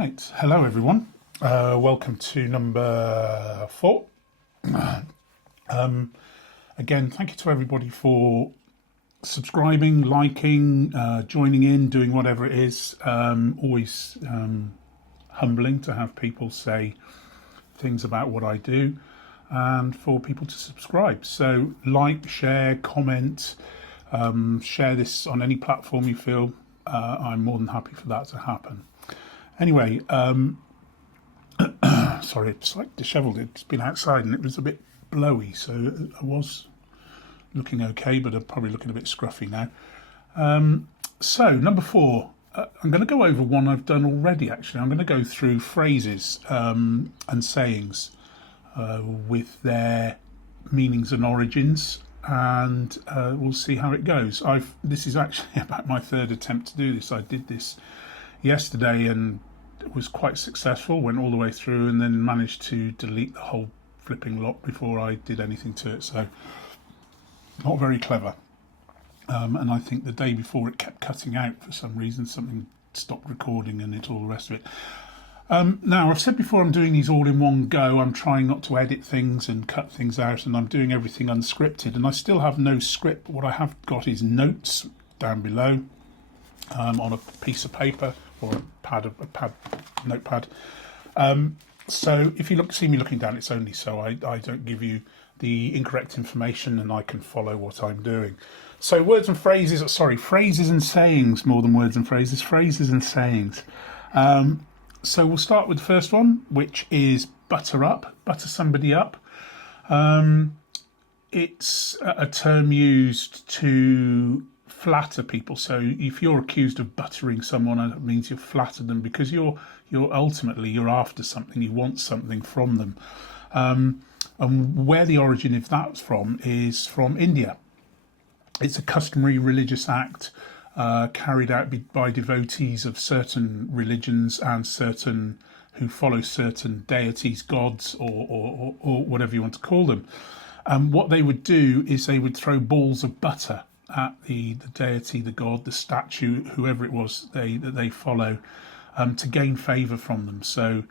Right, hello everyone. Welcome to number 4. Again, thank you to everybody for subscribing, liking, joining in, doing whatever it is. Always humbling to have people say things about what I do and for people to subscribe. So like, share, comment, share this on any platform you feel. I'm more than happy for that to happen. Anyway, sorry, it's like dishevelled. It's been outside and it was a bit blowy, so I was looking okay, but I'm probably looking a bit scruffy now. So, number 4, I'm going to go over one I've done already, actually. I'm going to go through phrases and sayings with their meanings and origins, and we'll see how it goes. This is actually about my 3rd attempt to do this. I did this yesterday and it was quite successful, went all the way through and then managed to delete the whole flipping lot before I did anything to it, so not very clever. And I think the day before it kept cutting out for some reason, something stopped recording and all the rest of it. Now, I've said before, I'm doing these all in one go. I'm trying not to edit things and cut things out, and I'm doing everything unscripted, and I still have no script. What I have got is notes down below on a piece of paper or a notepad. So if you see me looking down, it's only so I don't give you the incorrect information and I can follow what I'm doing. So phrases and sayings, more than words and phrases, phrases and sayings. So we'll start with the first one, which is butter up, butter somebody up. It's a term used to flatter people. So if you're accused of buttering someone, it means you've flattered them because you're ultimately after something, you want something from them. And where the origin of that's from is from India. It's a customary religious act carried out by devotees of certain religions and certain who follow certain deities, gods, or whatever you want to call them. What they would do is they would throw balls of butter at the deity, the god, the statue, whoever it was that they follow, to gain favour from them. So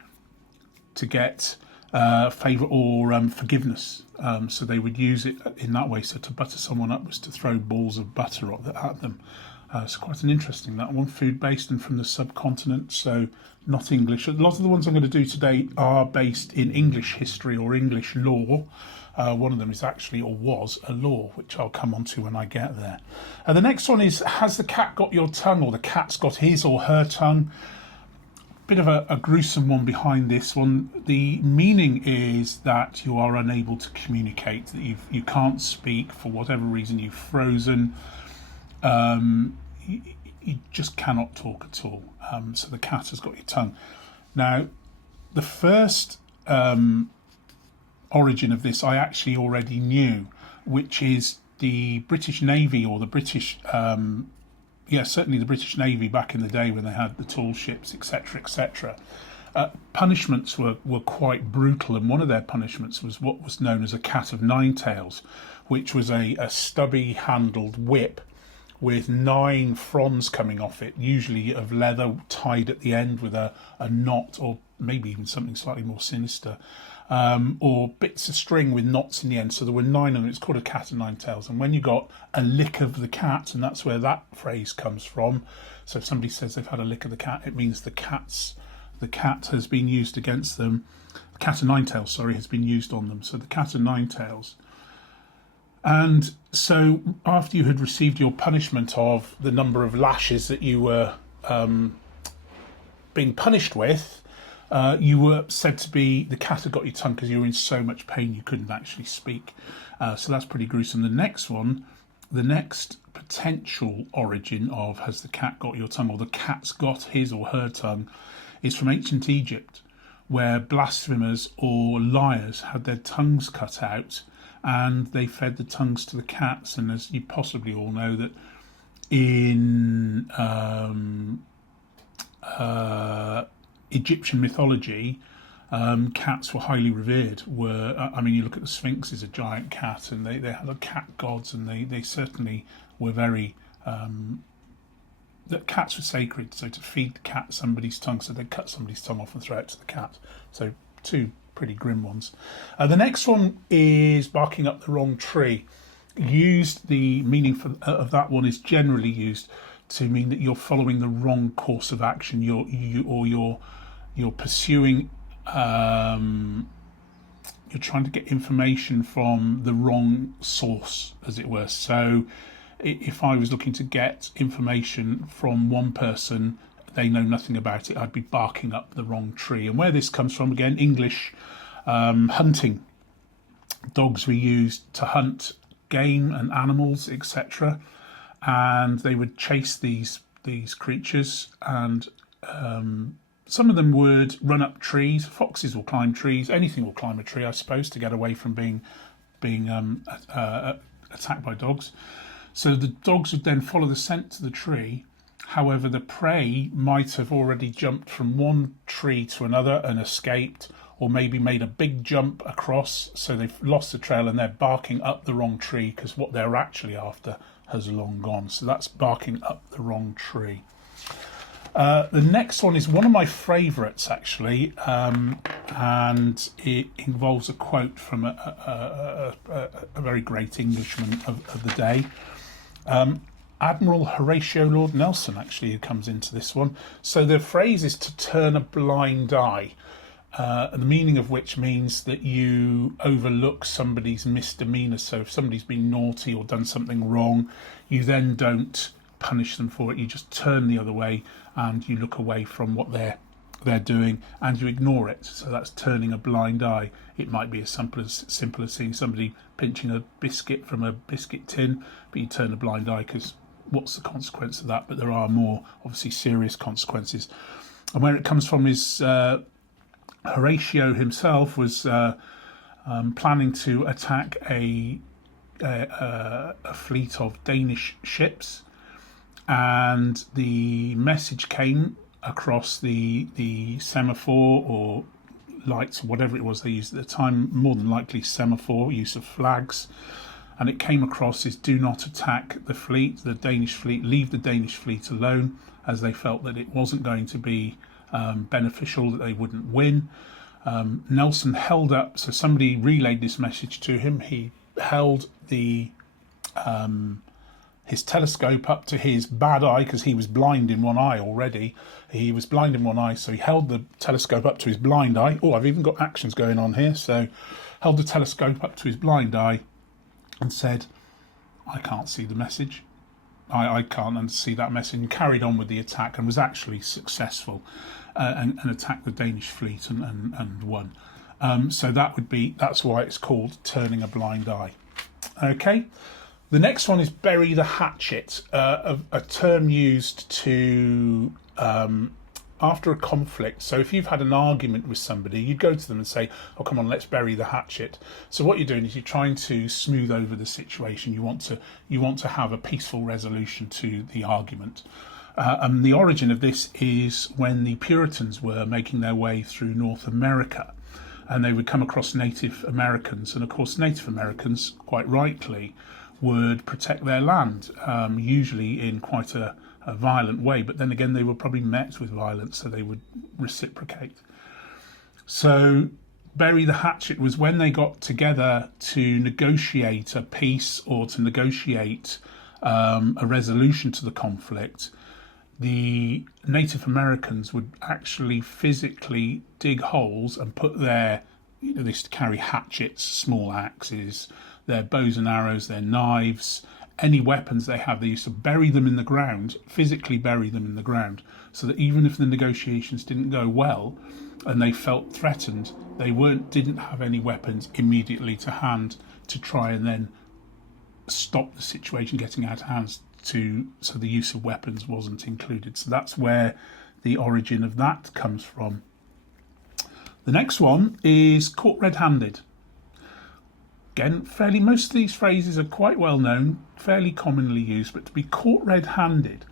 to get favour or forgiveness. So they would use it in that way. So to butter someone up was to throw balls of butter at them. It's quite an interesting, that one, food-based and from the subcontinent, so not English. A lot of the ones I'm going to do today are based in English history or English law. One of them is actually, or was, a law, which I'll come on to when I get there. The next one is, has the cat got your tongue, or the cat's got his or her tongue? Bit of a gruesome one behind this one. The meaning is that you are unable to communicate, that you can't speak for whatever reason, you've frozen. You just cannot talk at all. So the cat has got your tongue. Now, the first origin of this I actually already knew, which is the British Navy, or the British, certainly the British Navy back in the day when they had the tall ships, etc., etc. Punishments were quite brutal, and one of their punishments was what was known as a cat of 9 tails, which was a stubby-handled whip with 9 fronds coming off it, usually of leather, tied at the end with a knot, or maybe even something slightly more sinister, or bits of string with knots in the end. So there were 9 of them. It's called a cat of 9 tails. And when you got a lick of the cat, and that's where that phrase comes from. So if somebody says they've had a lick of the cat, it means the cat has been used against them. The cat of 9 tails, has been used on them. So the cat of 9 tails. And so after you had received your punishment of the number of lashes that you were being punished with, you were said to be, the cat had got your tongue because you were in so much pain you couldn't actually speak. So that's pretty gruesome. The next one, the next potential origin of has the cat got your tongue, or the cat's got his or her tongue, is from ancient Egypt, where blasphemers or liars had their tongues cut out and they fed the tongues to the cats. And as you possibly all know, that in Egyptian mythology, cats were highly revered. You look at the Sphinx is a giant cat, and they had cat gods, and they certainly were very that cats were sacred, so to feed the cat somebody's tongue, so they'd cut somebody's tongue off and throw it to the cat. So two pretty grim ones. The next one is barking up the wrong tree. The meaning of that one is generally used to mean that you're following the wrong course of action. You're pursuing. You're trying to get information from the wrong source, as it were. So, if I was looking to get information from one person, they know nothing about it, I'd be barking up the wrong tree. And where this comes from, again, English, hunting. Dogs were used to hunt game and animals, etc., and they would chase these creatures, and some of them would run up trees. Foxes will climb trees. Anything will climb a tree, I suppose, to get away from being attacked by dogs. So the dogs would then follow the scent to the tree. However, the prey might have already jumped from one tree to another and escaped, or maybe made a big jump across, so they've lost the trail and they're barking up the wrong tree because what they're actually after has long gone. So that's barking up the wrong tree. The next one is one of my favourites, actually, and it involves a quote from a very great Englishman of the day. Admiral Horatio Lord Nelson, actually, who comes into this one. So the phrase is to turn a blind eye, the meaning of which means that you overlook somebody's misdemeanour. So if somebody's been naughty or done something wrong, you then don't punish them for it. You just turn the other way and you look away from what they're doing and you ignore it. So that's turning a blind eye. It might be as simple as seeing somebody pinching a biscuit from a biscuit tin, but you turn a blind eye because what's the consequence of that? But there are more obviously serious consequences. And where it comes from is Horatio himself was planning to attack a fleet of Danish ships, and the message came across the semaphore or lights, whatever it was they used at the time, more than likely semaphore, use of flags, and it came across as do not attack the Danish fleet, leave the Danish fleet alone, as they felt that it wasn't going to be beneficial, that they wouldn't win. Nelson held up, so somebody relayed this message to him. He held his telescope up to his bad eye, because he was blind in one eye already. He was blind in one eye, so he held the telescope up to his blind eye. Oh, I've even got actions going on here. So held the telescope up to his blind eye and said, I can't see the message. I can't see that message, and carried on with the attack and was actually successful and attacked the Danish fleet and won. So that's why it's called turning a blind eye. Okay. The next one is bury the hatchet, a term used to after a conflict. So if you've had an argument with somebody, you'd go to them and say, oh, come on, let's bury the hatchet. So what you're doing is you're trying to smooth over the situation. You want to have a peaceful resolution to the argument. And the origin of this is when the Puritans were making their way through North America, and they would come across Native Americans. And of course, Native Americans, quite rightly, would protect their land, usually in quite a violent way, but then again they were probably met with violence, so they would reciprocate. So bury the hatchet was when they got together to negotiate a peace or to negotiate a resolution to the conflict. The Native Americans would actually physically dig holes and put they used to carry hatchets, small axes, their bows and arrows, their knives, any weapons they have, they used to bury them in the ground, physically bury them in the ground, so that even if the negotiations didn't go well and they felt threatened, they didn't have any weapons immediately to hand to try and then stop the situation getting out of hand, so the use of weapons wasn't included. So that's where the origin of that comes from. The next one is caught red-handed. Again, most of these phrases are quite well known, fairly commonly used, but to be caught red-handed,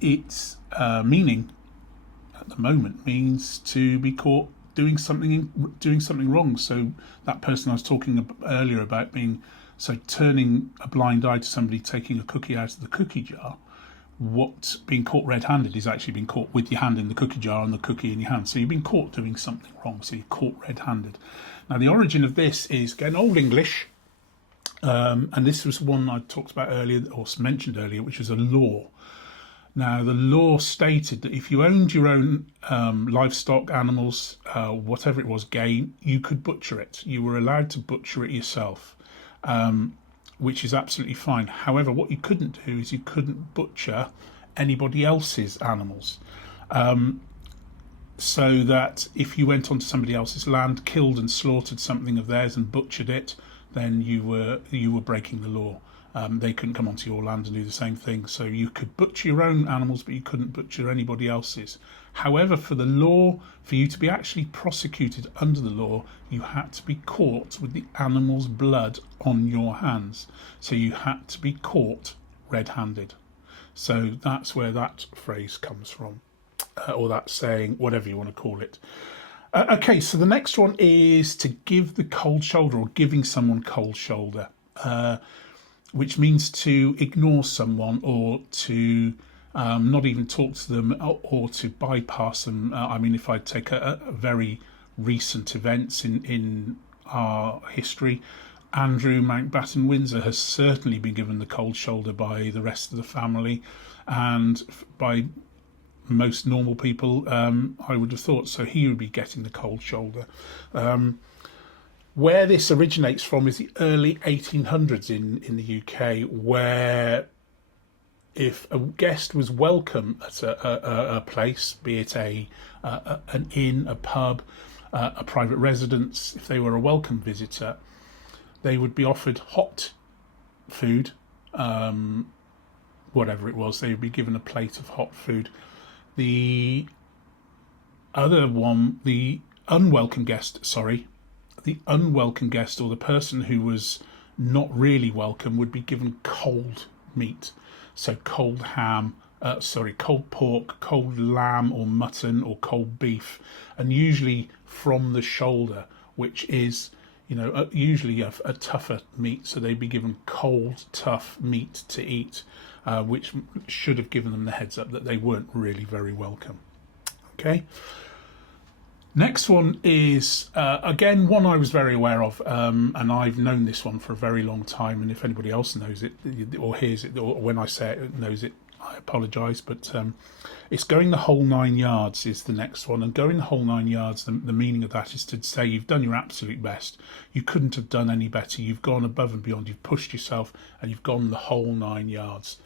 its meaning at the moment means to be caught doing something wrong. So that person I was talking earlier about turning a blind eye to somebody taking a cookie out of the cookie jar what being caught red-handed is actually being caught with your hand in the cookie jar and the cookie in your hand. So you've been caught doing something wrong, so you're caught red-handed. Now the origin of this is, again, Old English, and this was one I talked about earlier, or mentioned earlier, which was a law. Now the law stated that if you owned your own livestock, animals, whatever it was, game, you could butcher it. You were allowed to butcher it yourself. Which is absolutely fine. However, what you couldn't do is you couldn't butcher anybody else's animals. So that if you went onto somebody else's land, killed and slaughtered something of theirs and butchered it, then you were breaking the law. They couldn't come onto your land and do the same thing. So you could butcher your own animals, but you couldn't butcher anybody else's. However, for the law, for you to be actually prosecuted under the law, you had to be caught with the animal's blood on your hands. So you had to be caught red-handed. So that's where that phrase comes from, or that saying, whatever you want to call it. Okay, so the next one is to give the cold shoulder, or giving someone cold shoulder, which means to ignore someone, or to not even talk to them, or to bypass them. I mean, if I take a very recent events in our history, Andrew Mountbatten Windsor has certainly been given the cold shoulder by the rest of the family, and by most normal people, I would have thought. So he would be getting the cold shoulder. Where this originates from is the early 1800s in the UK, where if a guest was welcome at a place, be it an inn, a pub, a private residence, if they were a welcome visitor, they would be offered hot food, whatever it was. They would be given a plate of hot food. The other one, the unwelcome guest, or the person who was not really welcome, would be given cold meat. So cold ham, cold pork, cold lamb or mutton, or cold beef, and usually from the shoulder, which is, usually a tougher meat. So they'd be given cold, tough meat to eat, which should have given them the heads up that they weren't really very welcome. Okay. Next one is, again, one I was very aware of, and I've known this one for a very long time, and if anybody else knows it, or hears it, or when I say it, knows it, I apologise, but it's going the whole 9 yards is the next one. And going the whole 9 yards, the meaning of that is to say you've done your absolute best. You couldn't have done any better. You've gone above and beyond. You've pushed yourself, and you've gone the whole 9 yards.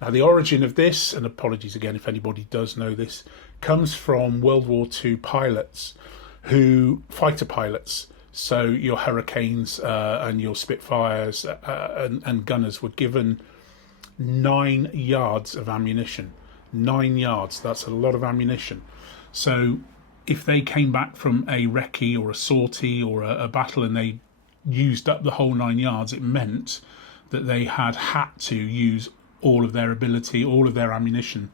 Now, the origin of this, and apologies again if anybody does know this, comes from World War II pilots, fighter pilots. So your Hurricanes and your Spitfires and gunners were given 9 yards of ammunition. 9 yards, that's a lot of ammunition. So if they came back from a recce or a sortie or a battle and they used up the whole 9 yards, it meant that they had to use all of their ability, all of their ammunition,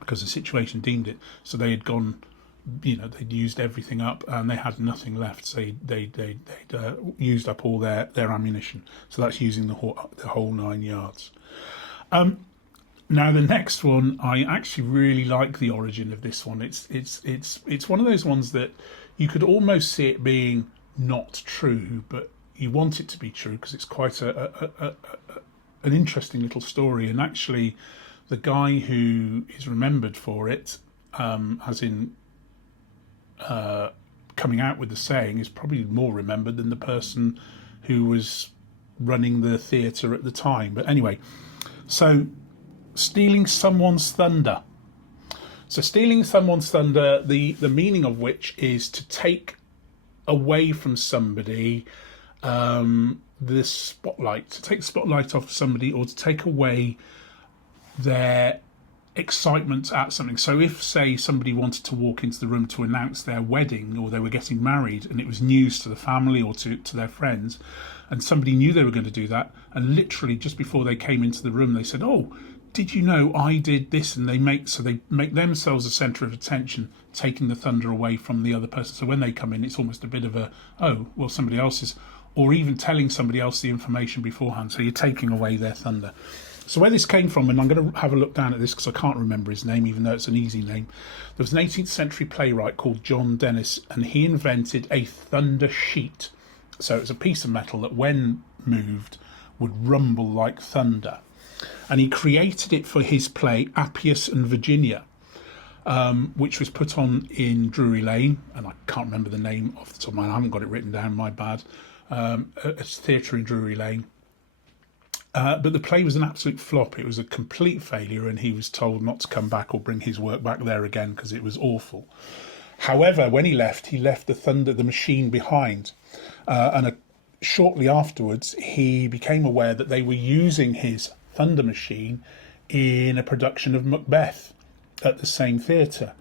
because the situation deemed it. So they had gone, they'd used everything up and they had nothing left. So they'd used up all their ammunition. So that's using the whole 9 yards. Now the next one, I actually really like the origin of this one. It's one of those ones that you could almost see it being not true, but you want it to be true because it's quite an interesting little story. And actually, the guy who is remembered for it, as in coming out with the saying, is probably more remembered than the person who was running the theatre at the time. But anyway, so stealing someone's thunder. So stealing someone's thunder, the meaning of which is to take away from somebody the spotlight, to take the spotlight off somebody, or to take away their excitement at something. So if, say, somebody wanted to walk into the room to announce their wedding, or they were getting married, and it was news to the family or to their friends, and somebody knew they were going to do that, and literally just before they came into the room they said, "Oh, did you know I did this?" And they make themselves the centre of attention, taking the thunder away from the other person. So when they come in, it's almost a bit of a, oh, well, somebody else is, or even telling somebody else the information beforehand. So you're taking away their thunder. So where this came from, and I'm going to have a look down at this because I can't remember his name, even though it's an easy name. There was an 18th century playwright called John Dennis, and he invented a thunder sheet. So it's a piece of metal that, when moved, would rumble like thunder. And he created it for his play Appius and Virginia, which was put on in Drury Lane, and I can't remember the name off the top of my head. I haven't got it written down, my bad. It's a theatre in Drury Lane. But the play was an absolute flop. It was a complete failure, and he was told not to come back or bring his work back there again because it was awful. However, when he left the machine behind. Shortly afterwards, he became aware that they were using his thunder machine in a production of Macbeth at the same theatre.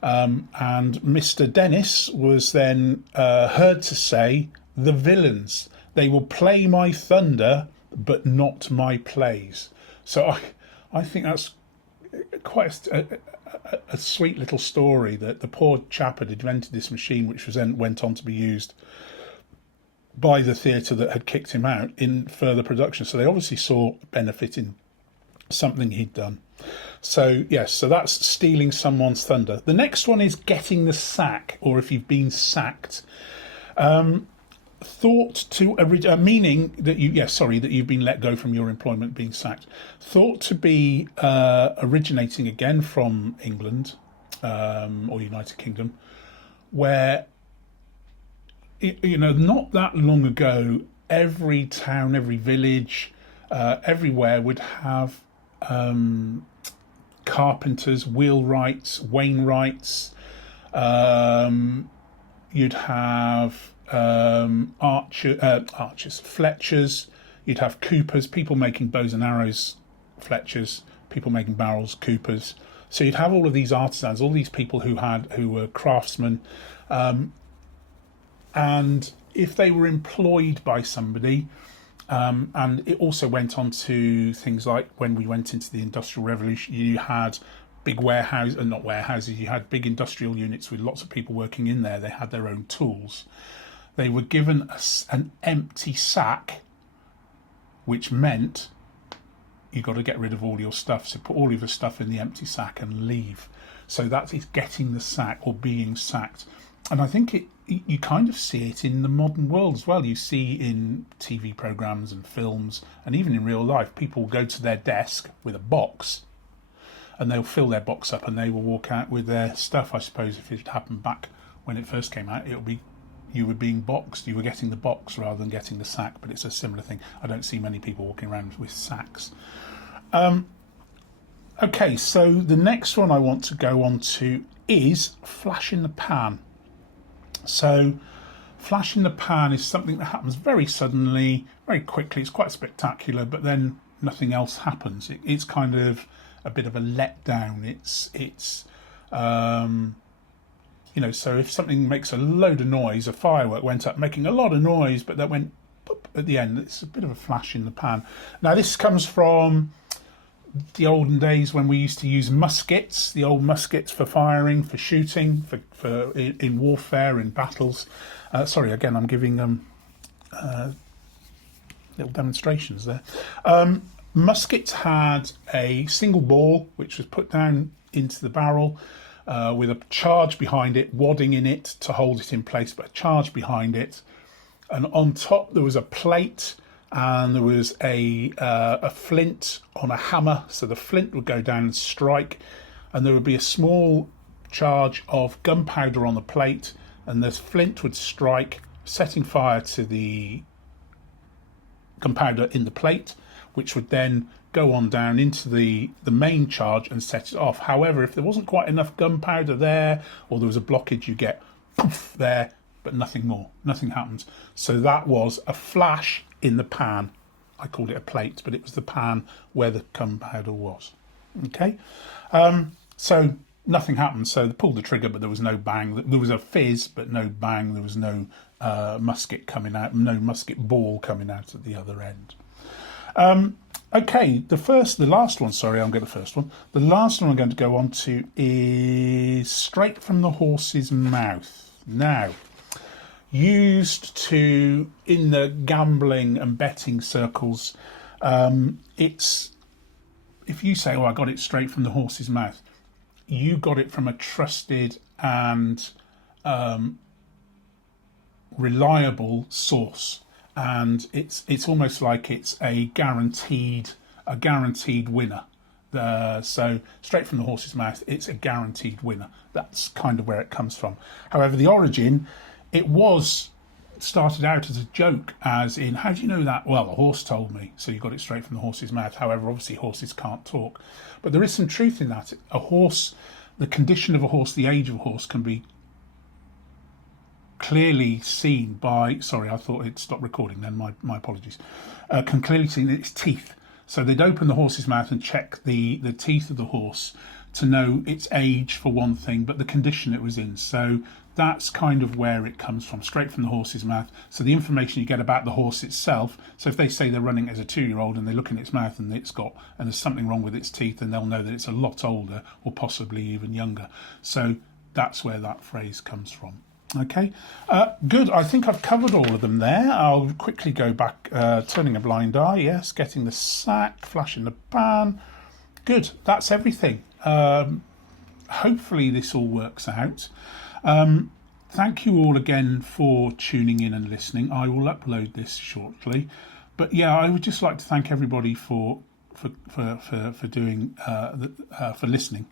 And Mr. Dennis was then heard to say, "The villains, they will play my thunder, but not my plays." So I think that's quite a sweet little story, that the poor chap had invented this machine, which was then went on to be used by the theatre that had kicked him out in further production. So they obviously saw benefit in something he'd done. So yes, so that's stealing someone's thunder. The next one is getting the sack, or if you've been sacked. Thought to meaning that that you've been let go from your employment, being sacked. Thought to be originating again from England or United Kingdom, where not that long ago, every town, every village, everywhere would have carpenters, wheelwrights, wainwrights. You'd have archers, fletchers. You'd have coopers, people making bows and arrows, fletchers, people making barrels, coopers. So you'd have all of these artisans, all these people who were craftsmen, and if they were employed by somebody, and it also went on to things like when we went into the Industrial Revolution, you had big not warehouses, you had big industrial units with lots of people working in there. They had their own tools. They were given an empty sack, which meant you got to get rid of all your stuff. So put all of your stuff in the empty sack and leave. So that is getting the sack, or being sacked. And I think you kind of see it in the modern world as well. You see in TV programs and films, and even in real life, people will go to their desk with a box, and they'll fill their box up, and they will walk out with their stuff. I suppose if it happened back when it first came out, it'll be you were being boxed. You were getting the box rather than getting the sack, but it's a similar thing. I don't see many people walking around with sacks. Okay, so the next one I want to go on to is flash in the pan. So flash in the pan is something that happens very suddenly, very quickly. It's quite spectacular, but then nothing else happens. It's kind of a bit of a letdown. So if something makes a load of noise, a firework went up making a lot of noise, but that went boop at the end. It's a bit of a flash in the pan. Now this comes from the olden days when we used to use muskets, the old muskets for firing, for shooting, for in warfare, in battles. Sorry, again, I'm giving little demonstrations there. Muskets had a single ball which was put down into the barrel with a charge behind it, wadding in it to hold it in place, but a charge behind it. And on top there was a plate, and there was a flint on a hammer, so the flint would go down and strike, and there would be a small charge of gunpowder on the plate, and the flint would strike, setting fire to the gunpowder in the plate, which would then go on down into the main charge and set it off. However, if there wasn't quite enough gunpowder there, or there was a blockage, you get poof there, but nothing more, nothing happens. So that was a flash in the pan. I called it a plate, but it was the pan where the gunpowder was. Okay, so nothing happened. So they pulled the trigger, but there was no bang. There was a fizz, but no bang. There was no musket coming out, no musket ball coming out at the other end. Okay, the last one I'm going to first one. The last one I'm going to go on to is straight from the horse's mouth. Now, used to in the gambling and betting circles, it's if you say, "Oh, I got it straight from the horse's mouth," you got it from a trusted and reliable source, and it's almost like it's a guaranteed winner. So straight from the horse's mouth, it's a guaranteed winner. That's kind of where it comes from. However, the origin, it was started out as a joke, as in, how do you know that? Well, a horse told me. So you got it straight from the horse's mouth. However, obviously horses can't talk, but there is some truth in that. A horse, the condition of a horse, the age of a horse can be clearly seen by, sorry, I thought it stopped recording then, my apologies, can clearly see its teeth. So they'd open the horse's mouth and check the teeth of the horse to know its age for one thing, but the condition it was in. So that's kind of where it comes from, straight from the horse's mouth. So the information you get about the horse itself, so if they say they're running as a 2-year-old and they look in its mouth and there's something wrong with its teeth, then they'll know that it's a lot older or possibly even younger. So that's where that phrase comes from. Okay, good. I think I've covered all of them there. I'll quickly go back, turning a blind eye, yes, getting the sack, flashing the pan. Good, that's everything. Hopefully this all works out. Thank you all again for tuning in and listening. I will upload this shortly. But yeah, I would just like to thank everybody for doing for listening.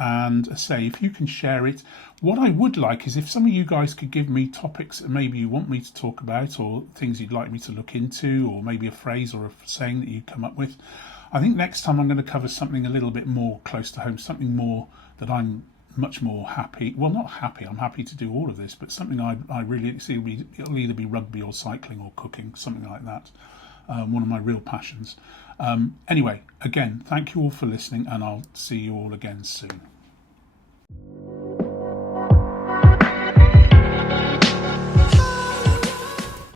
And say, if you can share it. What I would like is if some of you guys could give me topics that maybe you want me to talk about, or things you'd like me to look into, or maybe a phrase or a saying that you come up with. I think next time I'm going to cover something a little bit more close to home, something more that I'm much more happy, well, not happy, I'm happy to do all of this, but something I really see, it'll either be rugby or cycling or cooking, something like that. One of my real passions. Anyway, again, thank you all for listening, and I'll see you all again soon.